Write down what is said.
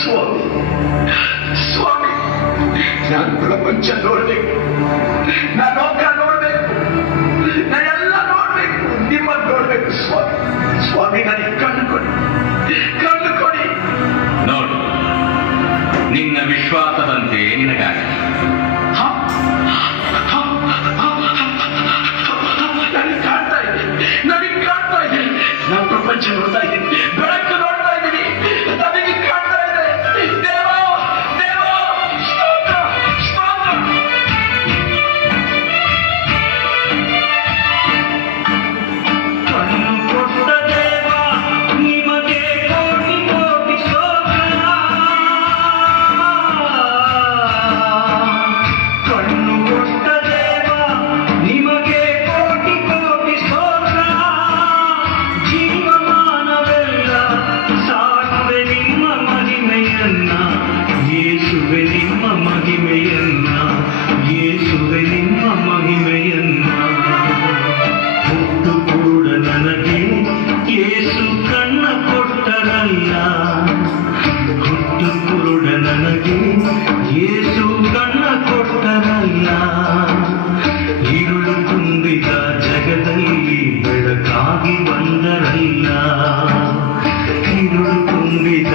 ಸ್ವಾಮಿ ಸ್ವಾಮಿ, ನಾನು ಪ್ರಪಂಚ ನೋಡ್ಬೇಕು, ನಾನು ಲೋಕ ನೋಡ್ಬೇಕು, ನಾನೆಲ್ಲ ನೋಡ್ಬೇಕು, ನಿಮ್ಮನ್ನು ನೋಡ್ಬೇಕು ಸ್ವಾಮಿ. ಸ್ವಾಮಿ ನನಗೆ ಕಣ್ಣು ಕೊಡಿ, ಕಣ್ಣು ಕೊಡಿ. ನೋಡು, ನಿನ್ನ ವಿಶ್ವಾಸದಂತೆ ನಿನಗಾಗಿ ನನಗೆ ಕಾಣ್ತಾ ಇದೆ, ನಾನು ಪ್ರಪಂಚ ನೋಡ್ತಾ ಇದ್ದೀನಿ, ಬೆಳಕು ನೋಡ್ತಾ ಇದ್ದೀನಿ, ನನಗೆ ಕಾಣ್ತಾ ಇದೆ. ದೇವ ದೇವ, ಸ್ತೋತ್ರ ಸ್ತೋತ್ರ. ಕಣ್ಣು ಕೊಟ್ಟ ದೇವ ನಿಮಗೆ ಕೋಟಿ ಕೋಟಿ ಸ್ತೋತ್ರ. ಕಣ್ಣು ಕೊಟ್ಟ ದೇವ ನಿಮಗೆ ಕೋಟಿ ಕೋಟಿ ಸ್ತೋತ್ರ. ಜೀವಮಾನವೆಲ್ಲ ಸಾರುವೆ ನಿಮ್ಮ ಮಹಿಮೆಯನ್ನ, ಯೇಸುವೆ ನಿಮ್ಮ ಮಹಿಮೆಯನ್ನ, ಯೇಸುವೆ ನಿಮ್ಮ ಮಹಿಮೆಯನ್ನ. ಹುಟ್ಟು ಕೂಡ ನನಗೆ ಯೇಸು ಕಣ್ಣ ಕೊಟ್ಟರಲ್ಲ, ಹುಟ್ಟು ಕೂಡ ನನಗೆ ಯೇಸು ಕಣ್ಣ ಕೊಟ್ಟರಲ್ಲ. ഇരുಳು ತುಂಬಿದ ಜಗದಲ್ಲಿ ಬೆಳಕಾಗಿ ಬಂದರಲ್ಲ, ഇരുಳು ತುಂಬಿದ